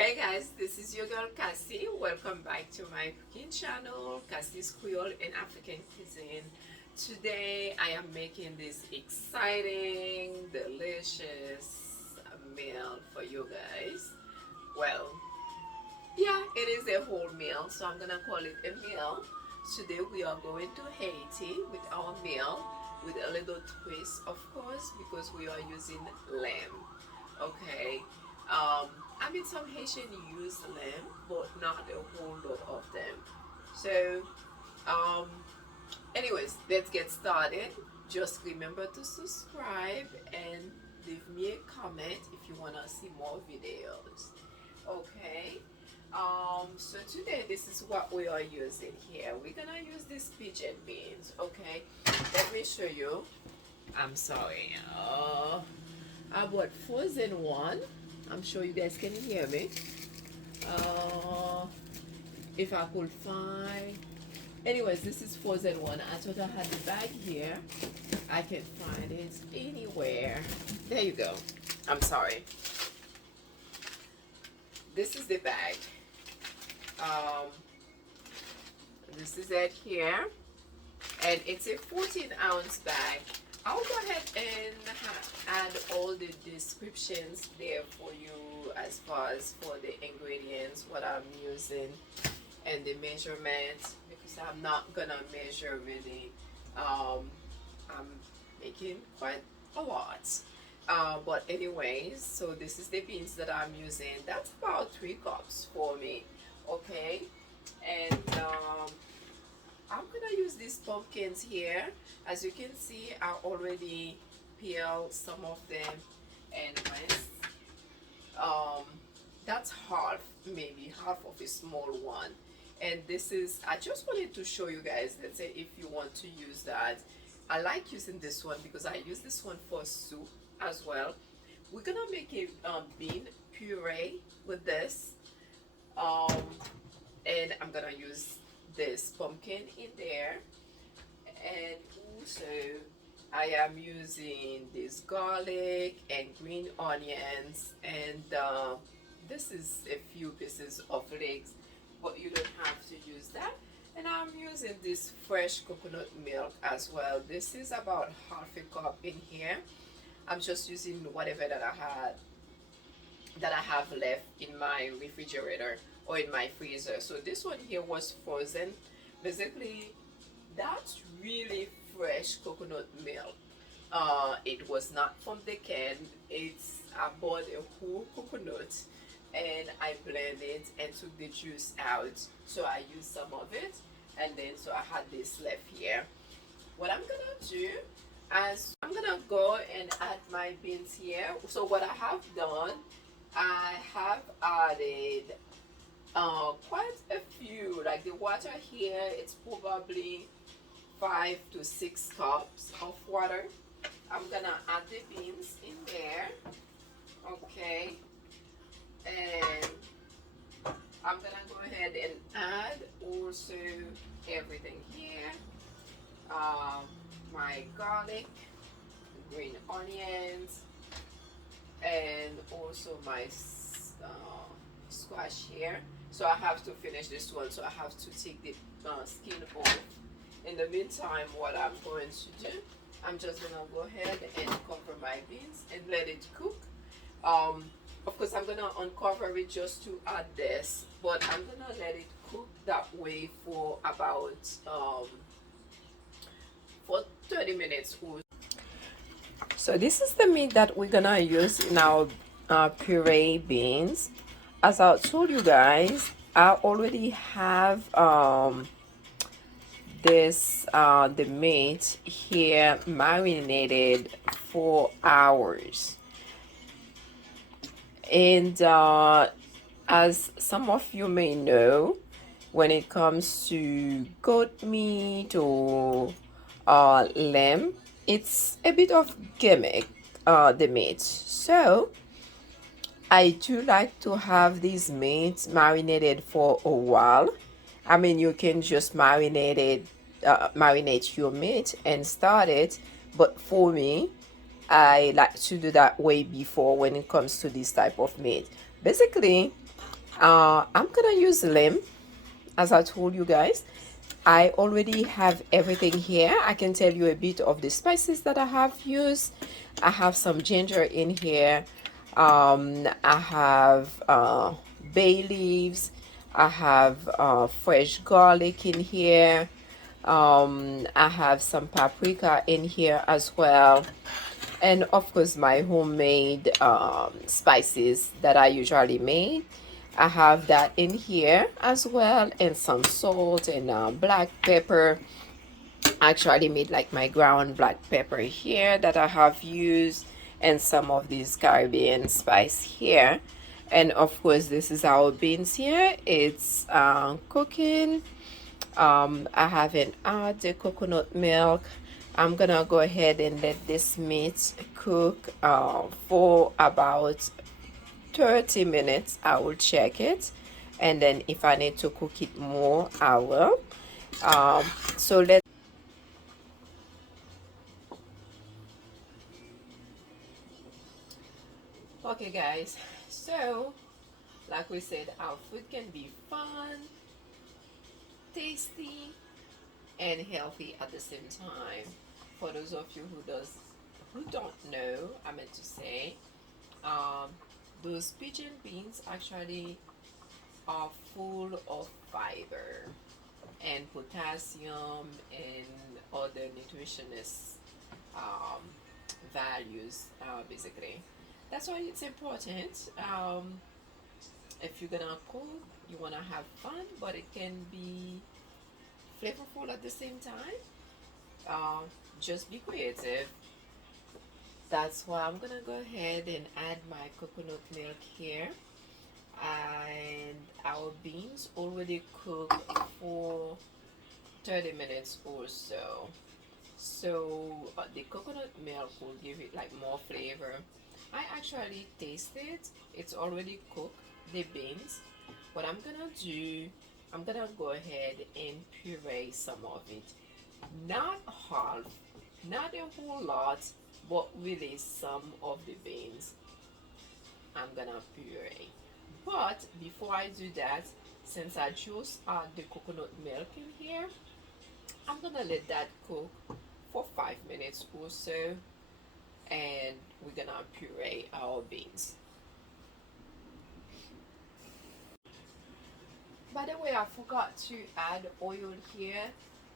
Hey guys, this is your girl Cassie. Welcome back to my cooking channel, Cassie's Creole and African Cuisine. Today I am making this exciting, delicious meal for you guys. Well, yeah, it is a whole meal, so I'm gonna call it a meal. Today we are going to Haiti with our meal with a little twist, of course, because we are using lamb. Okay. I mean, some Haitian use lamb, but not a whole lot of them. So, um, anyways, let's get started. Just remember to subscribe and leave me a comment if you wanna see more videos. Okay. So today this is what we are using here. We're gonna use these pigeon beans. Okay. Let me show you. I'm sorry. I bought frozen one. I'm sure you guys can hear me. If I could find. Anyways, this is frozen one. I thought I had the bag here. I can't find it anywhere. There you go. I'm sorry. This is the bag. This is it here. And it's a 14-ounce bag. I'll go ahead and add all the descriptions there for you as far as for the ingredients, what I'm using, and the measurements, because I'm not gonna measure really. I'm making quite a lot. But anyways, so this is the beans that I'm using. That's about 3 cups for me. Okay, and I'm gonna use these pumpkins here. As you can see, I already peeled some of them and that's half, maybe half of a small one. And this is, I just wanted to show you guys, let's say if you want to use that. I like using this one because I use this one for soup as well. We're gonna make a bean puree with this. And I'm gonna use this pumpkin in there, and also I am using this garlic and green onions, and this is a few pieces of leeks, but you don't have to use that. And I'm using this fresh coconut milk as well. This is about half a cup in here. I'm just using whatever that I have left in my refrigerator or in my freezer. So this one here was frozen. Basically, that's really fresh coconut milk. It was not from the can. I bought a whole coconut and I blended it and took the juice out. So I used some of it, and then so I had this left here. What I'm gonna do is I'm gonna go and add my beans here. So what I have done, I have added quite a few. Like the water here, it's probably 5 to 6 cups of water. I'm gonna add the beans in there. Okay, and I'm gonna go ahead and add also everything here. My garlic, green onions, and also my squash here. So I have to finish this one, so I have to take the skin off. In the meantime, what I'm going to do, I'm just gonna go ahead and cover my beans and let it cook. Of course I'm gonna uncover it just to add this, but I'm gonna let it cook that way for about for 30 minutes. So this is the meat that we're gonna use in our puree beans. As I told you guys, I already have the meat here marinated for hours. And as some of you may know, when it comes to goat meat or lamb, it's a bit of gimmick, the meat. So I do like to have these meats marinated for a while. I mean, you can just marinate your meat and start it, but for me, I like to do that way before when it comes to this type of meat. Basically, I'm gonna use lemon. As I told you guys, I already have everything here. I can tell you a bit of the spices that I have used. I have some ginger in here. I have bay leaves. I have fresh garlic in here. I have some paprika in here as well. And of course, my homemade spices that I usually make. I have that in here as well, and some salt and black pepper. I actually made like my ground black pepper here that I have used, and some of these Caribbean spice here. And of course, this is our beans here. It's cooking. I haven't added the coconut milk. I'm gonna go ahead and let this meat cook for about 30 minutes. I will check it, and then if I need to cook it more, I will. So let Okay guys, so like we said, our food can be fun, tasty, and healthy at the same time. For those of you who don't know, I meant to say, um, those pigeon beans actually are full of fiber and potassium and other nutritionist um, values, basically. That's why it's important. If you're gonna cook, you wanna have fun, but it can be flavorful at the same time. Uh, just be creative. That's why I'm gonna go ahead and add my coconut milk here. And our beans already cooked for 30 minutes or so. So the coconut milk will give it like more flavor. I actually tasted it's already cooked, the beans. What I'm gonna do, I'm gonna go ahead and puree some of it. Not half, not a whole lot, but really some of the beans I'm gonna puree. But before I do that, since I just add the coconut milk in here, I'm gonna let that cook for 5 minutes or so, and we're gonna puree our beans. By the way, I forgot to add oil here.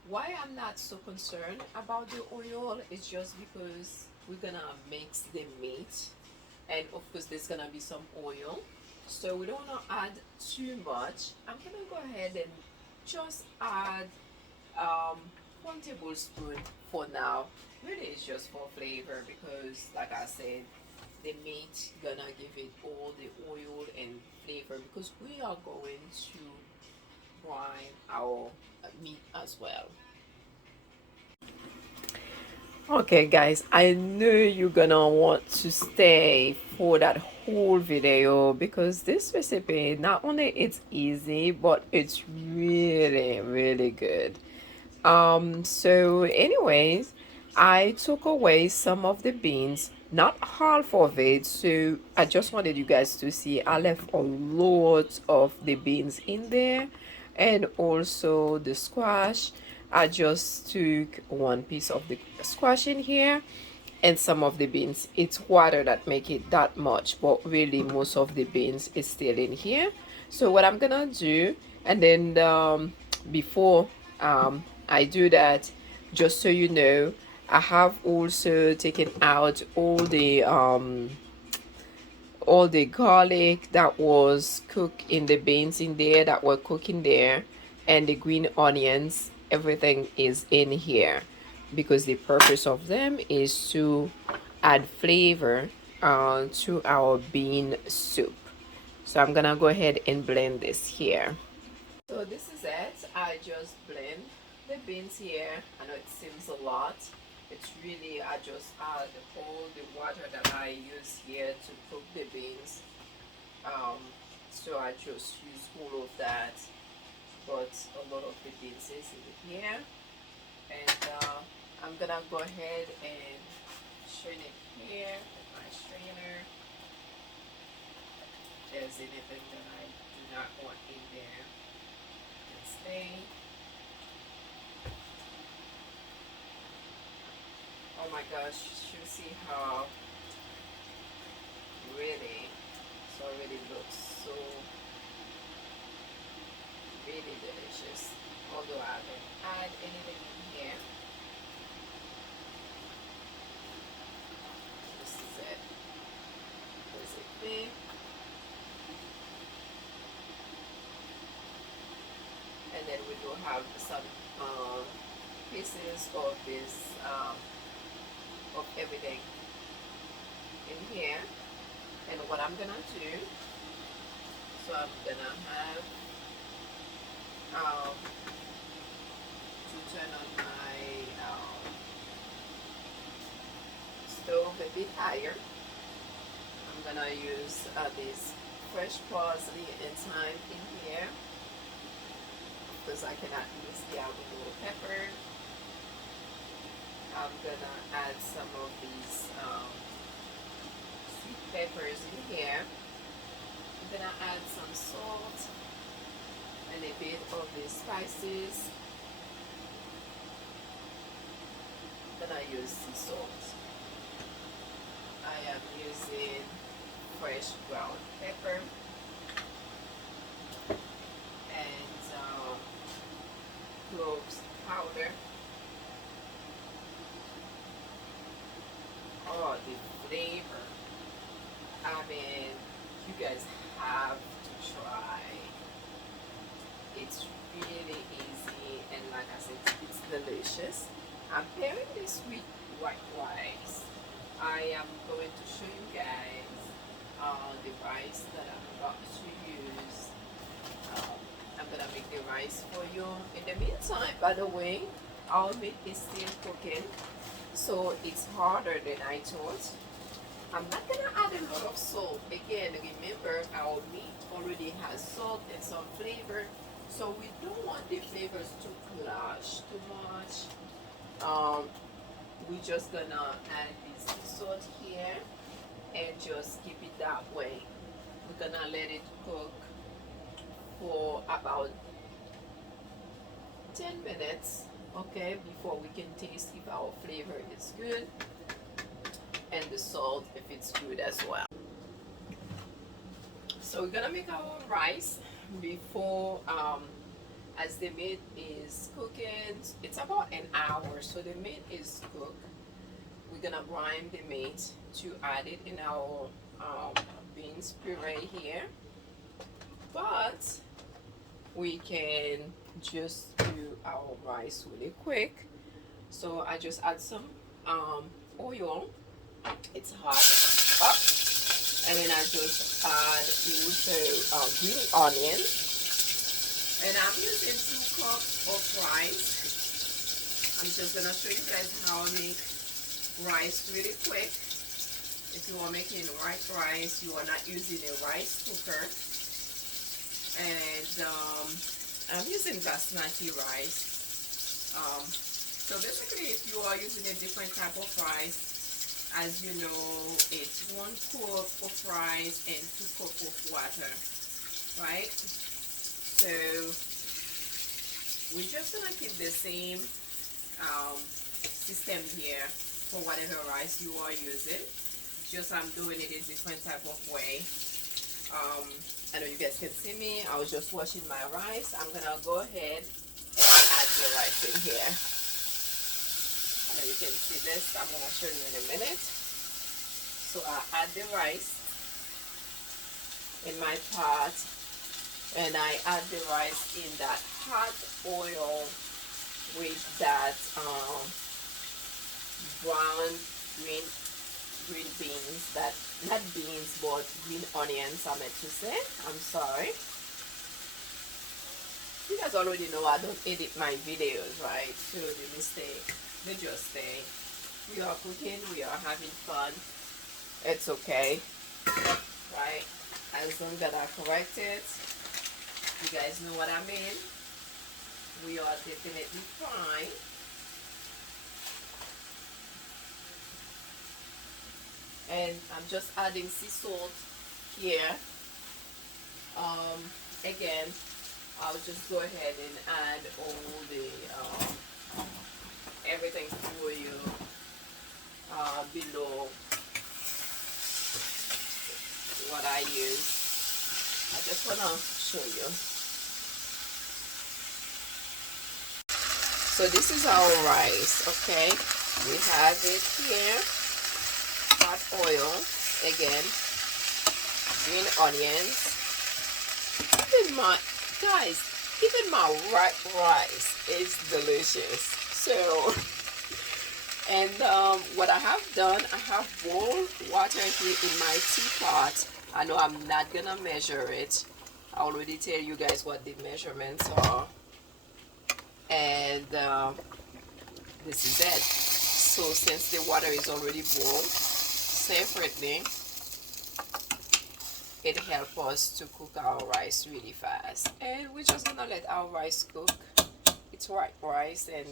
Why I'm not so concerned about the oil is just because we're gonna mix the meat, and of course there's gonna be some oil, so we don't want to add too much. I'm gonna go ahead and just add um, 1 tablespoon for now. Really, it's just for flavor because, like I said, the meat gonna give it all the oil and flavor because we are going to brine our meat as well. Okay guys, I know you're gonna want to stay for that whole video because this recipe, not only it's easy, but it's really good. So anyways, I took away some of the beans, not half of it, so I just wanted you guys to see I left a lot of the beans in there, and also the squash. I just took one piece of the squash in here and some of the beans. It's water that make it that much, but really most of the beans is still in here. So what I'm gonna do, and then before I do that, just so you know, I have also taken out all the garlic that was cooked in the beans in there that were cooking there, and the green onions. Everything is in here because the purpose of them is to add flavor to our bean soup. So I'm gonna go ahead and blend this here. So this is it. I just blend the beans here. I know it seems a lot. It's really, I just add all the water that I use here to cook the beans. Um, so I just use all of that, but a lot of the beans is in here. And I'm gonna go ahead and strain it here with my strainer. There's anything that I do not want in there can stay. Oh my gosh, you see how really, so really looks so really delicious. Although I haven't add anything in here. This is it. This is it. And then we do have some pieces of this of everything in here. And what I'm gonna do, so I'm gonna have to turn on my stove a bit higher. I'm gonna use this fresh parsley and thyme in here because I cannot use the habanaro pepper. I'm gonna add some of these sweet peppers in here. I'm gonna add some salt and a bit of the spices. Then I use sea salt. I am using fresh ground pepper and cloves powder. Oh, the flavor. I mean, you guys have to try. It's really easy and like I said, it's delicious. I'm pairing this with white rice. I am going to show you guys the rice that I'm about to use. I'm gonna make the rice for you. In the meantime, by the way, our meat is still cooking, so it's harder than I thought. I'm not gonna add a lot of salt. Again, remember our meat already has salt and some flavor, so we don't want the flavors to clash too much. We're just gonna add this salt here and just keep it that way. We're gonna let it cook for about 10 minutes, okay, before we can taste if our flavor is good and the salt if it's good as well. So we're gonna make our rice before as the meat is cooking. It's about an hour, so the meat is cooked. We're gonna brine the meat to add it in our beans puree here, but we can just do our rice really quick. So I just add some oil. It's hot up, and then I just add also green onion, and I'm using 2 cups of rice. I'm just gonna show you guys how I make rice really quick. If you are making white rice, you are not using a rice cooker. And I'm using basmati rice. So basically, if you are using a different type of rice, as you know, it's 1 cup of rice and 2 cups of water, right? So we're just gonna keep the same system here for whatever rice you are using. Just I'm doing it a different type of way. I know you guys can see me. I was just washing my rice. I'm gonna go ahead and add the rice in here. I know you can see this. I'm gonna show you in a minute. So I add the rice in my pot, and I add the rice in that hot oil with that brown green beans, that not beans but green onions I meant to say. I'm sorry. You guys already know I don't edit my videos, right? So the mistake, they just stay. We are cooking, we are having fun. It's okay, right? As long as I correct it, you guys know what I mean. We are definitely fine. And I'm just adding sea salt here. again, I'll just go ahead and add all the everything for you below what I use. I just want to show you. So this is our rice, okay? We have it here. Hot oil, again, green onions. Even my, guys, even my rice is delicious. So, and what I have done, I have boiled water here in my teapot. I know I'm not gonna measure it. I already tell you guys what the measurements are. And this is it. So since the water is already boiled separately, it helps us to cook our rice really fast. And we're just gonna let our rice cook. It's white rice, and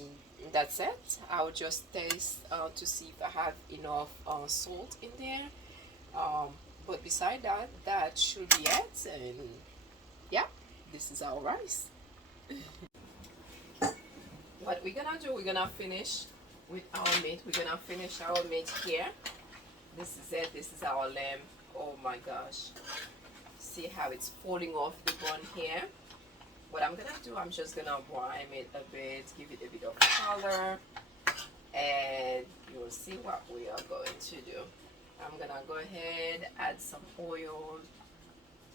that's it. I'll just taste to see if I have enough salt in there. But beside that, that should be it. And yeah, this is our rice. What we're gonna do, we're gonna finish with our meat. We're gonna finish our meat here. This is it. This is our lamb. Oh my gosh. See how it's falling off the bone here? What I'm gonna do, I'm just gonna brine it a bit, give it a bit of color, and you'll see what we are going to do. I'm gonna go ahead, add some oil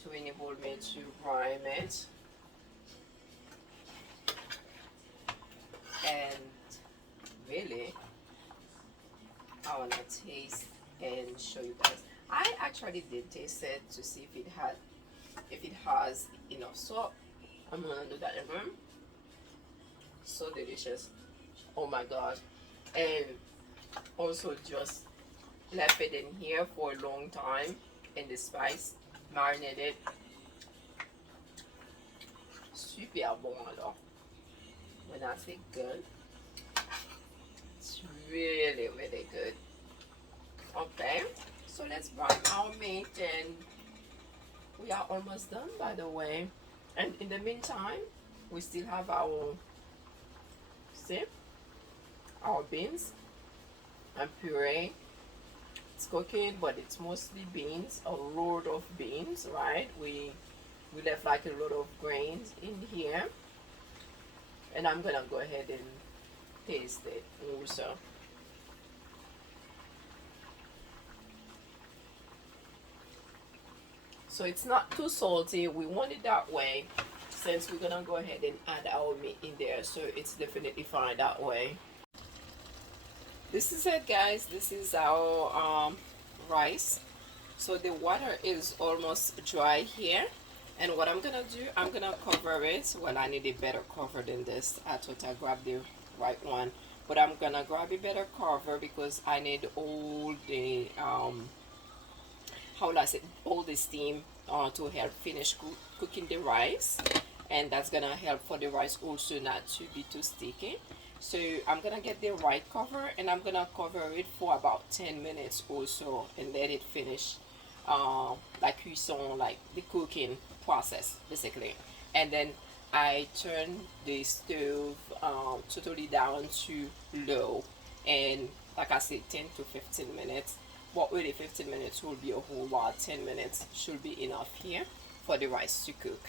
to enable me to brine it. And really, I want to taste and show you guys. I actually did taste it to see if it has enough salt. I'm gonna do that again. So delicious. Oh my god. And also just left it in here for a long time in the spice, marinated. Super bon alors. When I say good, it's really, really good. Okay, so let's brown our meat, and we are almost done, by the way. And in the meantime, we still have our, see, our beans and puree. It's cooking, but it's mostly beans, a load of beans, right? We left like a lot of grains in here. And I'm gonna go ahead and taste it also. So it's not too salty. We want it that way since we're gonna go ahead and add our meat in there. So it's definitely fine that way. This is it, guys. This is our rice. So the water is almost dry here. And what I'm gonna do, I'm gonna cover it. Well, I need a better cover than this. I thought I grabbed the right one, but I'm gonna grab a better cover because I need all the how will I say, all the steam to help finish cooking the rice, and that's gonna help for the rice also not to be too sticky. So I'm gonna get the right cover, and I'm gonna cover it for about 10 minutes or so and let it finish like cuisson, like the cooking process basically. And then I turn the stove totally down to low, and like I said, 10 to 15 minutes. But really 15 minutes will be a whole lot. 10 minutes should be enough here for the rice to cook.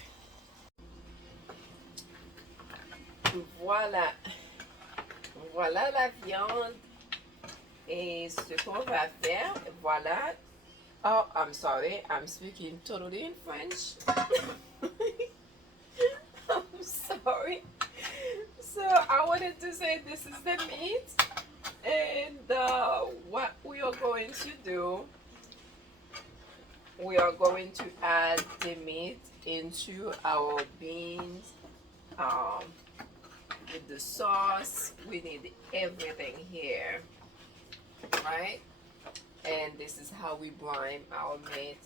Voilà. Voilà la viande. Et ce qu'on va faire, voilà. Oh, I'm sorry, I'm speaking totally in French. I'm sorry. So I wanted to say this is the meat, and what we are going to do, we are going to add the meat into our beans with the sauce. We need everything here, right? And this is how we brine our meat,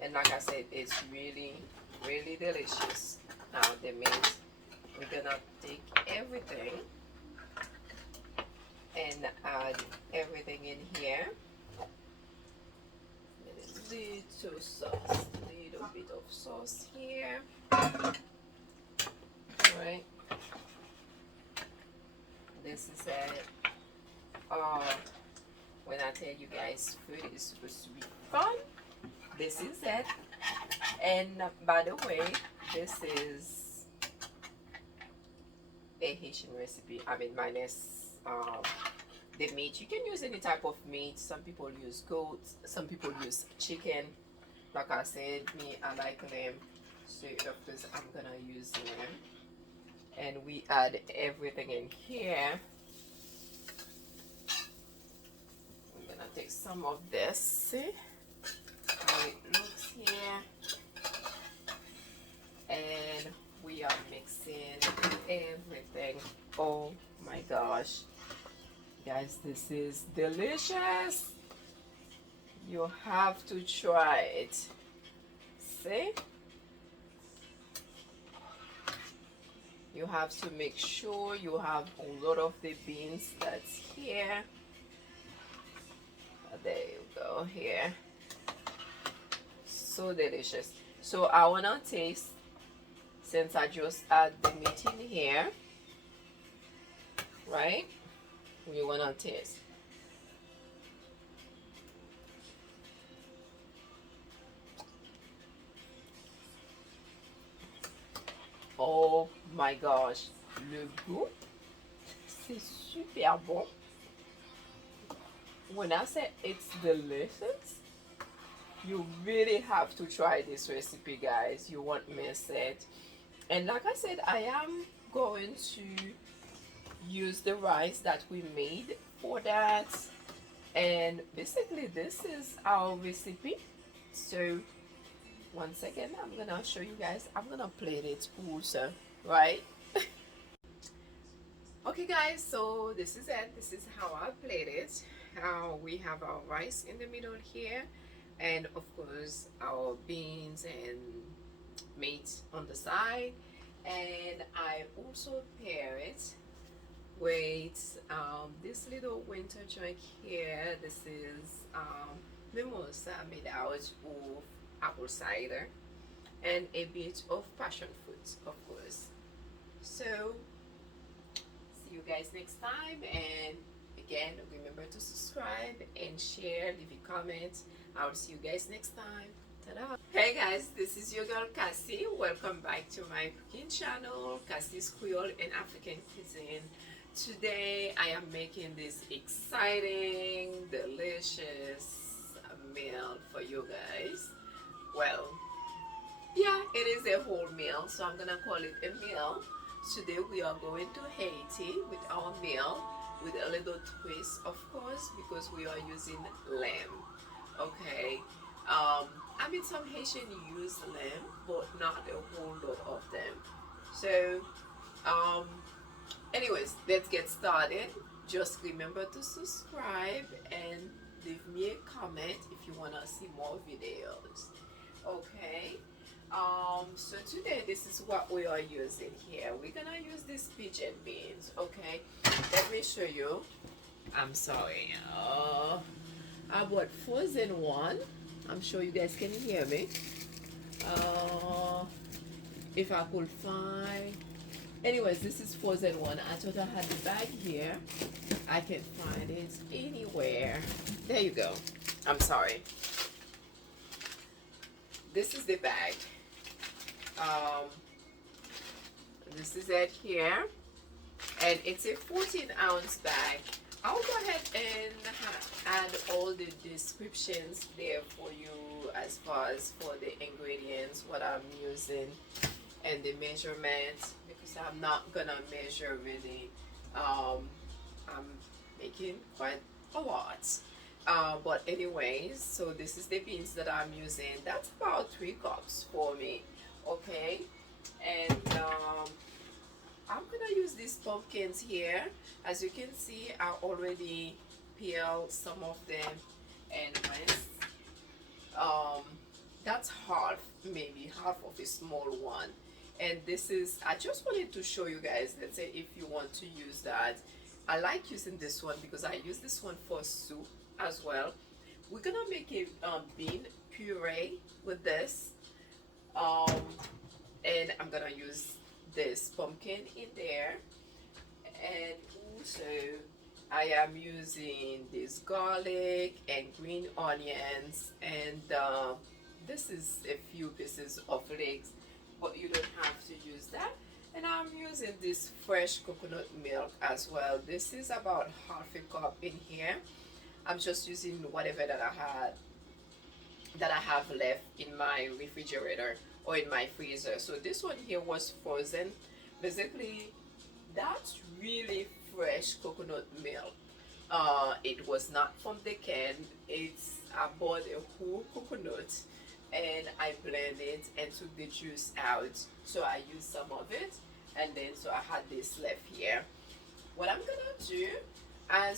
and like I said, it's really, really delicious. Now the meat, we're gonna take everything and add everything in here. A little sauce, little bit of sauce here. I tell you guys, food is supposed to be fun. This is it. And by the way, this is a Haitian recipe. I mean, minus the meat. You can use any type of meat. Some people use goat, some people use chicken. Like I said, me, I like lamb. So of course I'm gonna use lamb. And we add everything in here. I'm gonna take some of this. See how it looks here. And we are mixing everything. Oh my gosh. Guys, this is delicious. You have to try it. See? You have to make sure you have a lot of the beans that's here. There you go, here. So delicious. So I wanna taste, since I just add the meat in here, right? We wanna taste. Oh my gosh, le goût, c'est super bon. When I say it's delicious, you really have to try this recipe, guys. You won't miss it. And like I said, I am going to use the rice that we made for that. And basically, this is our recipe. So one second, I'm gonna show you guys. I'm gonna plate it also, right? Okay guys, so this is it. This is how I plate it. We have our rice in the middle here, and of course our beans and meat on the side. And I also pair it with this little winter drink here. This is mimosa made out of apple cider and a bit of passion fruit, of course. So see you guys next time, and again, remember to subscribe and share, leave a comment. I'll see you guys next time. Ta-da! Hey guys, this is your girl Cassie. Welcome back to my cooking channel, Cassie's Creole and African Cuisine. Today I am making this exciting, delicious meal for you guys. Well, yeah, it is a whole meal, so I'm gonna call it a meal. Today we are going to Haiti with our meal, with a little twist, of course, because we are using lamb. Okay, I mean, some Haitian use lamb, but not a whole lot of them. So anyways, let's get started. Just remember to subscribe and leave me a comment if you want to see more videos. Okay, so today this is what we are using here. We're gonna use these pigeon beans. Okay, let me show you. I'm sorry, I bought frozen one. I'm sure you guys can hear me. If I could find, anyways, this is frozen one. I thought I had the bag here. I can't find it anywhere. There you go. I'm sorry. This is the bag. This is it here, and it's a 14-ounce bag. I'll go ahead and add all the descriptions there for you, as far as for the ingredients, what I'm using, and the measurements, because I'm not gonna measure really. I'm making quite a lot. But anyways, so this is the beans that I'm using. That's about 3 cups for me. Okay, and I'm gonna use these pumpkins here. As you can see, I already peeled some of them and rinsed. That's half, maybe half of a small one. And this is, I just wanted to show you guys, let's say if you want to use that. I like using this one because I use this one for soup as well. We're gonna make a bean puree with this. And I'm gonna use this pumpkin in there, and also I am using this garlic and green onions, and this is a few pieces of leeks, but you don't have to use that. And I'm using this fresh coconut milk as well. This is about half a cup in here. I'm just using whatever that I have left in my refrigerator or in my freezer. So this one here was frozen. Basically, that's really fresh coconut milk. It was not from the can. I bought a whole coconut and I blend it and took the juice out. So I used some of it, and then so I had this left here. What I'm gonna do, as